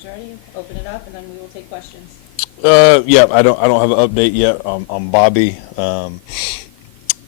answers ready, open it up, and then we will take questions. Yeah, I don't have an update yet on Bobby.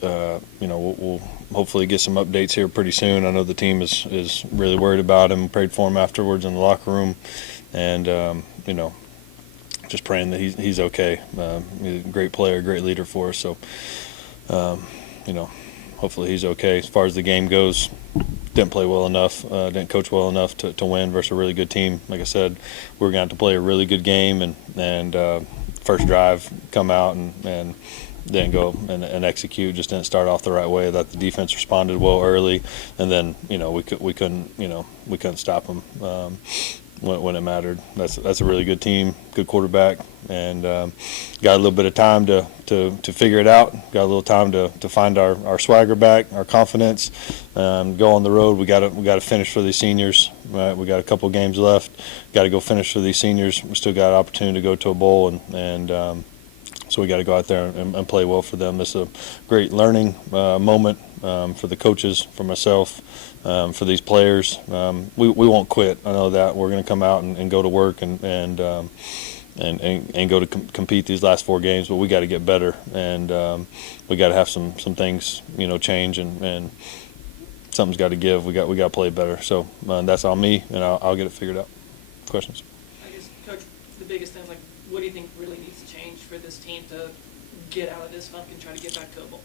We'll hopefully get some updates here pretty soon. I know the team is really worried about him. Prayed for him afterwards in the locker room, and just praying that he's okay. He's a great player, great leader for us. So, hopefully he's okay. As far as the game goes, didn't play well enough, didn't coach well enough to win versus a really good team. Like I said, we were going to have to play a really good game, and first drive come out and didn't go and execute. Just didn't start off the right way. That the defense responded well early, and then we couldn't stop them when it mattered. That's a really good team, good quarterback, and got a little bit of time to figure it out. Got a little time to find our swagger back, our confidence. Go on the road. We got to finish for these seniors. Right, we got a couple games left. Got to go finish for these seniors. We still got an opportunity to go to a bowl, and so we got to go out there and play well for them. This is a great learning moment for the coaches, for myself, for these players. We won't quit. I know that we're going to come out and go to work and go to compete these last 4 games. But we got to get better, and we got to have some things change, and something's got to give. We got to play better. So that's on me, and I'll get it figured out. Questions? I guess, Coach, the biggest thing, what do you think really needs to change for this team to get out of this funk and try to get back to a bowl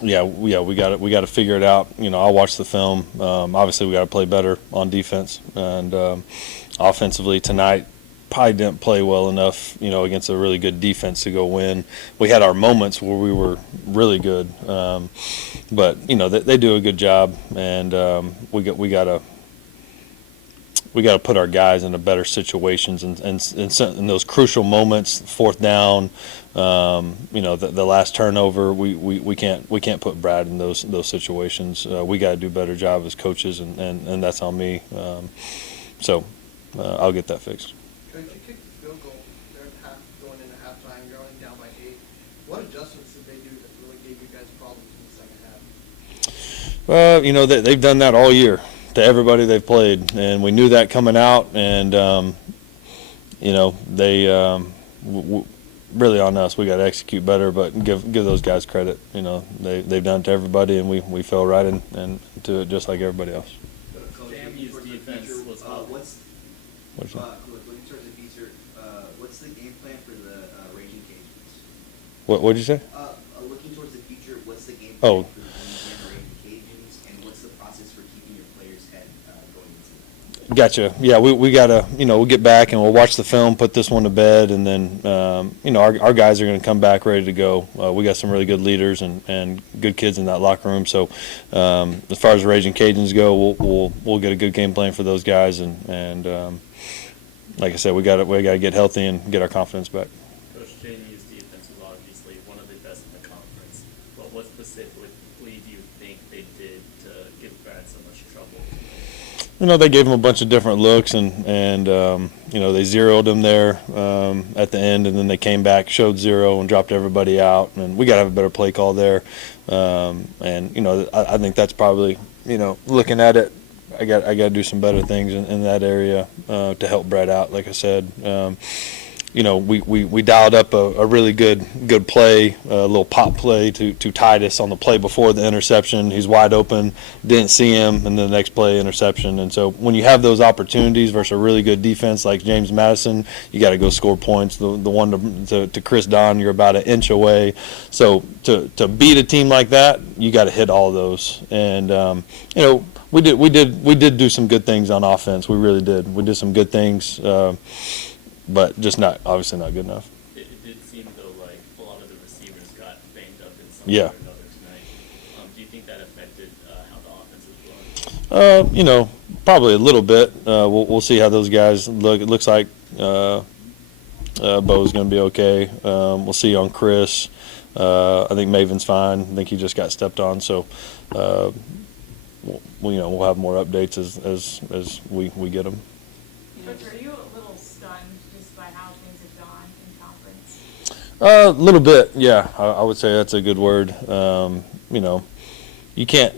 game? Yeah, we got to figure it out. I'll watch the film. Obviously, we got to play better on defense, and offensively tonight probably didn't play well enough. Against a really good defense to go win. We had our moments where we were really good, but they do a good job, and we got to put our guys into better situations and in those crucial moments, 4th down, the last turnover, we can't put Brad in those situations. We got to do a better job as coaches, and that's on me. So I'll get that fixed. Coach, you kicked the field goal there going into halftime. You're only down by 8. What adjustments did they do that really gave you guys problems in the second half? They've done that all year to everybody they've played, and we knew that coming out, and they really on us. We got to execute better, but give those guys credit. They've done it to everybody, and we fell right into it just like everybody else. What's the game plan for the Raging Cajuns? What'd you say? Looking towards the future, what's the game plan for the Raging Cajuns, and what's the process for keeping your players' head going into that? Gotcha. Yeah, we gotta, we'll get back and we'll watch the film, put this one to bed, and then, our guys are going to come back ready to go. We got some really good leaders and good kids in that locker room. So, as far as the Raging Cajuns go, we'll get a good game plan for those guys, and like I said, we got to get healthy and get our confidence back. Coach Jamie's defense was obviously one of the best in the conference, but what specifically do you think they did to give Brad so much trouble? They gave him a bunch of different looks, and they zeroed him there at the end, and then they came back, showed zero, and dropped everybody out. And we got to have a better play call there. I think that's probably, looking at it, I got to do some better things in that area to help Brad out. Like I said, we dialed up a really good play, a little pop play to Titus on the play before the interception. He's wide open, didn't see him, and then the next play, interception. And so when you have those opportunities versus a really good defense like James Madison, you got to go score points. The one to Chris Don, you're about an inch away. So to beat a team like that, you got to hit all those. And we did do some good things on offense. We really did. We did some good things. But just obviously not good enough. It did seem though like a lot of the receivers got banged up in some way or another tonight. Do you think that affected how the offense is going? Probably a little bit. We'll see how those guys look. It looks like Bo's going to be okay. We'll see on Chris. I think Maven's fine. I think he just got stepped on. So we'll have more updates as we get them. Coach, are you a little stunned just by how things have gone in conference? A little bit, yeah. I would say that's a good word. You can't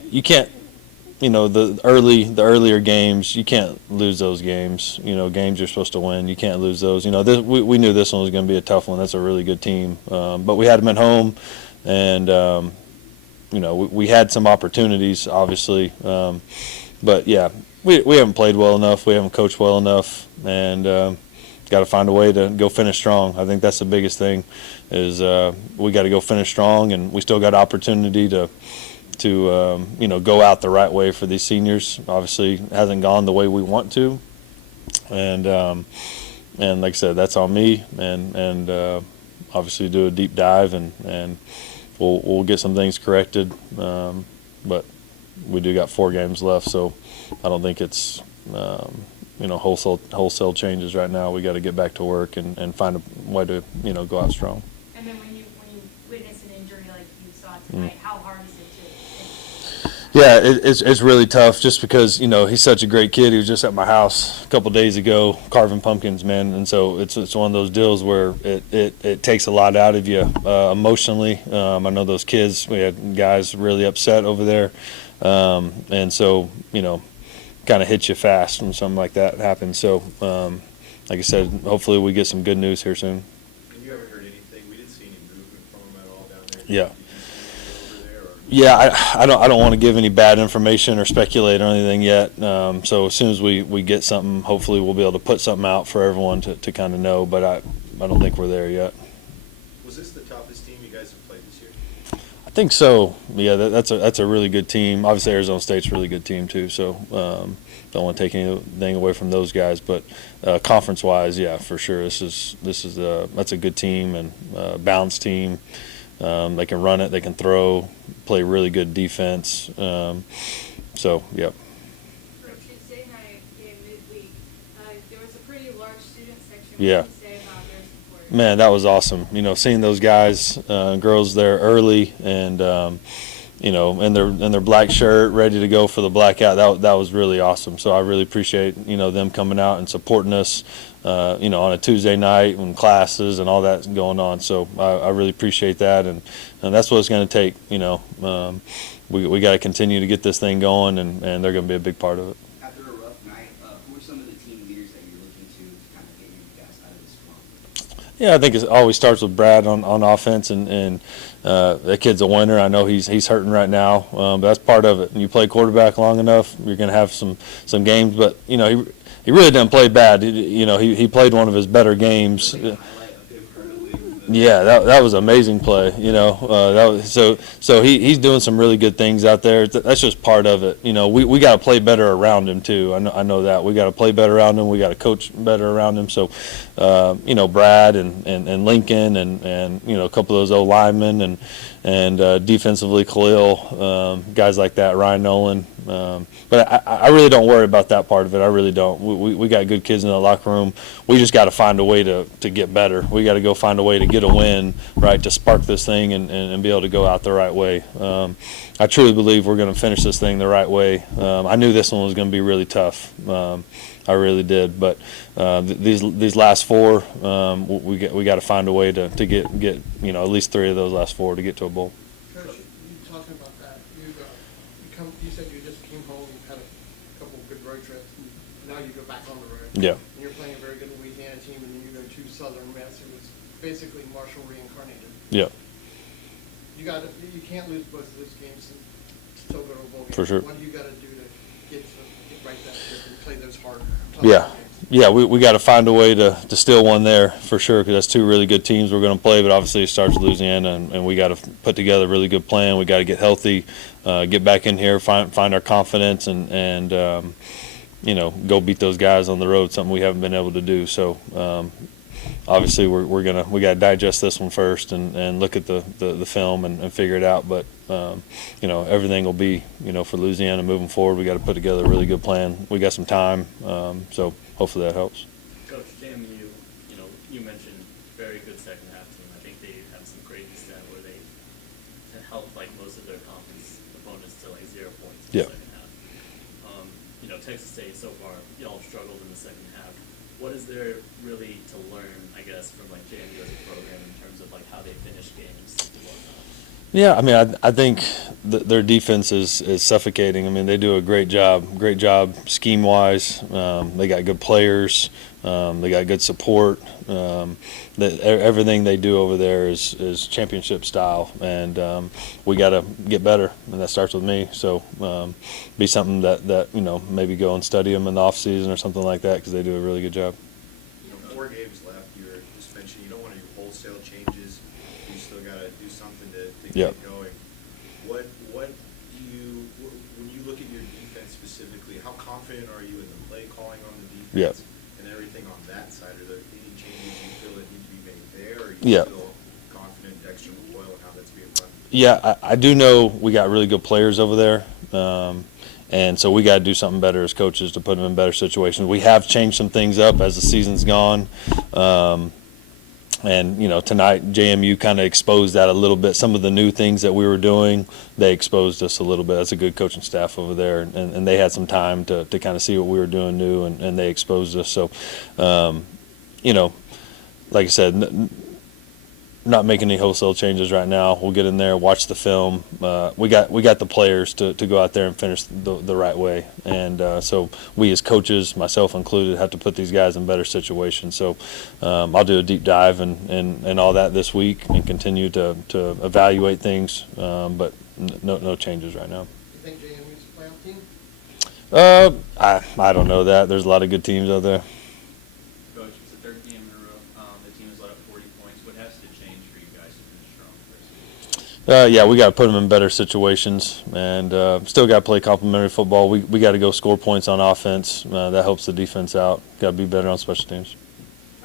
the earlier games, you can't lose those games. Games you're supposed to win, you can't lose those. We knew this one was going to be a tough one. That's a really good team, but we had them at home, and we had some opportunities, obviously, but yeah, we haven't played well enough. We haven't coached well enough, and got to find a way to go finish strong. I think that's the biggest thing, is we got to go finish strong, and we still got opportunity to go out the right way for these seniors. Obviously, it hasn't gone the way we want to, and like I said, that's on me. And obviously, do a deep dive, and we'll get some things corrected. But we do got 4 games left, so I don't think it's wholesale changes right now. We got to get back to work and find a way to go out strong. And then when you witness an injury like you saw tonight, how hard is it to? Yeah, it's really tough, just because he's such a great kid. He was just at my house a couple days ago carving pumpkins, man, and so it's one of those deals where it takes a lot out of you emotionally. I know those kids. We had guys really upset over there, and so kind of hits you fast when something like that happens. So, like I said, hopefully we get some good news here soon. Have you ever heard anything? We didn't see any movement from him at all down there. Yeah. Did you see anything over there? Or? Yeah, I don't want to give any bad information or speculate or anything yet. So as soon as we get something, hopefully we'll be able to put something out for everyone to kind of know. But I don't think we're there yet. Was this the toughest team you guys have played this year? I think so. Yeah, that's a really good team. Obviously, Arizona State's a really good team too. So don't want to take anything away from those guys. But conference-wise, yeah, for sure, that's a good team and balanced team. They can run it, they can throw, play really good defense. So, yep. For Tuesday night game midweek, there was a pretty large student section. Yeah. What can you say about their support? Man, that was awesome. Seeing those guys, girls there early, and in their black shirt, ready to go for the blackout. That was really awesome. So I really appreciate them coming out and supporting us. On a Tuesday night when classes and all that's going on. So I really appreciate that, and that's what it's going to take. We got to continue to get this thing going, and they're going to be a big part of it. After a rough night, who are some of the team leaders that you're looking to kind of get you guys out of this slump? Yeah, I think it always starts with Brad on offense, and that kid's a winner. I know he's hurting right now, but that's part of it. And you play quarterback long enough, you're going to have some games, but he really didn't play bad. He played one of his better games. Yeah, that was an amazing play. So he's doing some really good things out there. That's just part of it. We got to play better around him too. I know that we got to play better around him. We got to coach better around him. So Brad and Lincoln and a couple of those old linemen and defensively Khalil, guys like that, Ryan Nolan. But I really don't worry about that part of it. I really don't. We got good kids in the locker room. We just got to find a way to get better. We got to go find a way to get a win, right, to spark this thing and be able to go out the right way. I truly believe we're going to finish this thing the right way. I knew this one was going to be really tough. I really did. But these last 4, we got to find a way to get at least 3 of those last 4 to get to a bowl. Coach, you talking about that, you said you just came home, you had a couple of good road trips, and now you go back on the road. Yeah. And you're playing a very good Louisiana team, and then you go to Southern Miss, who was basically Marshall reincarnated. Yeah. You can't lose both of those games and still go to a bowl game. For sure. What do you got to do to get right that ship and play those hard? Yeah. Yeah, we got to find a way to steal one there for sure, because that's 2 really good teams we're going to play. But obviously it starts with Louisiana, and we got to put together a really good plan. We got to get healthy, get back in here, find our confidence, and go beat those guys on the road. Something we haven't been able to do. So obviously we got to digest this one first and look at the film and figure it out. But everything will be for Louisiana moving forward. We got to put together a really good plan. We got some time, so hopefully that helps. Coach Jim, you mentioned very good second half team. I think they have some crazy stat where they helped most of their conference opponents to 0 points in the second half. Texas State so far, y'all struggled in the second half. What is there really to learn, I guess, from JMU as a program in terms of how they finish games and whatnot? Yeah, I mean, I think their defense is suffocating. I mean, they do a great job scheme wise. They got good players. They got good support. Everything they do over there is championship style, and we got to get better, and that starts with me. So, be something that maybe go and study them in the off season or something like that, because they do a really good job. 4 games left. You were just mentioning you don't want any wholesale changes. You still got to do something to Yep. get going. What do you when you look at your defense specifically? How confident are you in the play calling on the defense and everything on that side? Are there any changes you feel that need to be made there? Or are you Yeah. still confident in Dexter McCoyle and how that's being run? Yeah, I do know we got really good players over there. And so we got to do something better as coaches to put them in better situations. We have changed some things up as the season's gone. And, tonight JMU kind of exposed that a little bit. Some of the new things that we were doing, they exposed us a little bit. That's a good coaching staff over there. And they had some time to kind of see what we were doing new, and they exposed us. So, like I said, not making any wholesale changes right now. We'll get in there, watch the film. We got the players to go out there and finish the right way, and so we as coaches, myself included, have to put these guys in better situations. So I'll do a deep dive and all that this week and continue to evaluate things, but no changes right now. You think JMU's a playoff team? I don't know that. There's a lot of good teams out there. Coach, it's the third game in a row. The team has let up 40 points. What has to change for you guys to finish strong first? Yeah, we got to put them in better situations, and still got to play complementary football. We got to go score points on offense. That helps the defense out. Got to be better on special teams.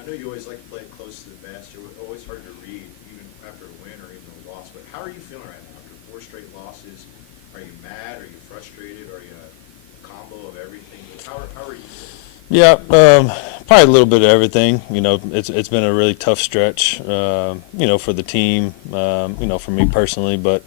I know you always like to play it close to the vest. You're always hard to read, even after a win or even a loss. But how are you feeling right now after 4 straight losses? Are you mad? Are you frustrated? Are you a combo of everything? How are you feeling? Yeah, probably a little bit of everything. It's been a really tough stretch, for the team, for me personally. But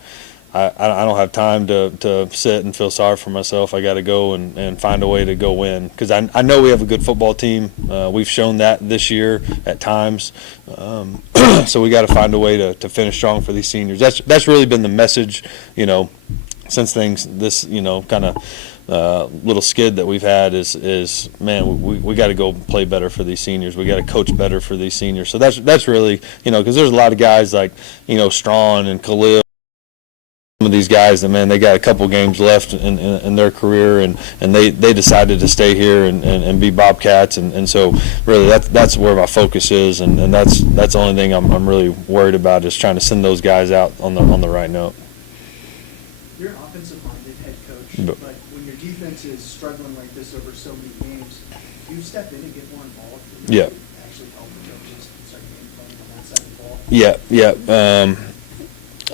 I don't have time to sit and feel sorry for myself. I got to go and find a way to go win, because I know we have a good football team. We've shown that this year at times. So we got to find a way to finish strong for these seniors. That's really been the message, since this kind of little skid that we've had is man, we got to go play better for these seniors. We got to coach better for these seniors. So that's really, because there's a lot of guys like Strawn and Khalil, some of these guys that, man, they got a couple games left in their career, and they decided to stay here and be Bobcats, and so really that's where my focus is, and that's the only thing I'm really worried about, is trying to send those guys out on the right note. You're an offensive-minded head coach, But- but when your defense is struggling like this over so many games, do you step in and get more involved? Yeah. Actually help the coaches start game planning on that side of the ball? Yeah.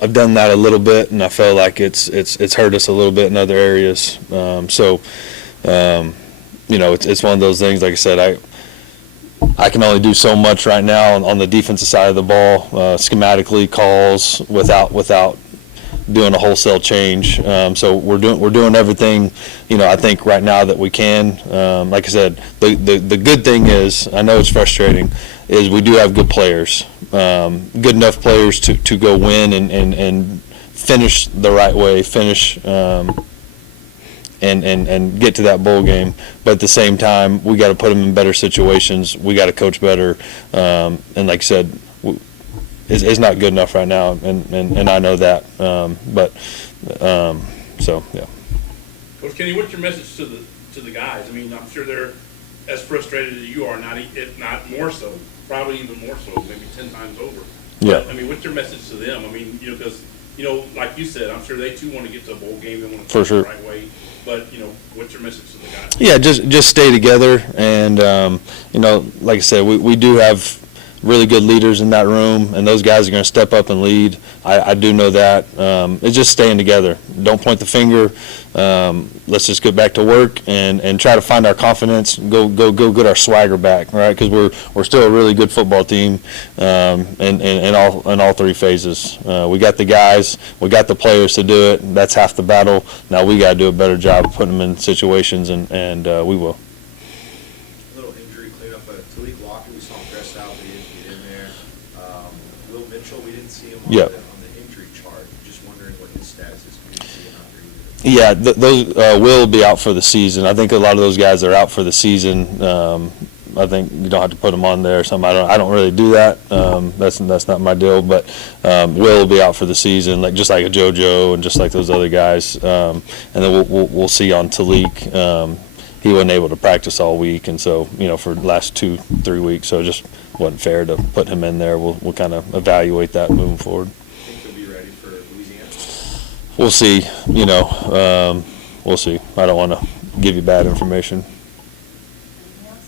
I've done that a little bit, and I feel like it's hurt us a little bit in other areas. It's one of those things. Like I said, I can only do so much right now on the defensive side of the ball, schematically, calls, without doing a wholesale change. So we're doing everything, I think right now that we can. Like I said, the good thing is, I know it's frustrating, is we do have good players, good enough players to go win and finish the right way, and get to that bowl game. But at the same time, we got to put them in better situations. We got to coach better. And like I said, it's not good enough right now, and I know that. So yeah. Coach Kinne, what's your message to the guys? I mean, I'm sure they're as frustrated as you are, if not more so, probably even more so, maybe 10 times over. Yeah. But, I mean, what's your message to them? I mean, because like you said, I'm sure they too want to get to a bowl game. They want to For play sure. the right way. But what's your message to the guys? Yeah, just stay together, and like I said, we do have really good leaders in that room, and those guys are going to step up and lead. I do know that. It's just staying together. Don't point the finger. Let's just get back to work and try to find our confidence. Go get our swagger back, right? Because we're still a really good football team, in all 3 phases. We got the guys, we got the players to do it. That's half the battle. Now we got to do a better job of putting them in situations, and we will. A little injury cleanup, but Talik Walker, we saw him dressed out, but he didn't get in there. Will Mitchell, we didn't see him on, Yeah. on the injury chart. Just wondering what his status is. We didn't see him out there either. Yeah, those will be out for the season. I think a lot of those guys are out for the season. I think you don't have to put them on there or something. I don't really do that. That's not my deal. But will be out for the season, just like a JoJo and just like those other guys. And then we'll see on Talik. He wasn't able to practice all week, and so for the last 2-3 weeks, so it just wasn't fair to put him in there. We'll kind of evaluate that moving forward. Think he'll be ready for Louisiana? We'll see. We'll see. I don't want to give you bad information.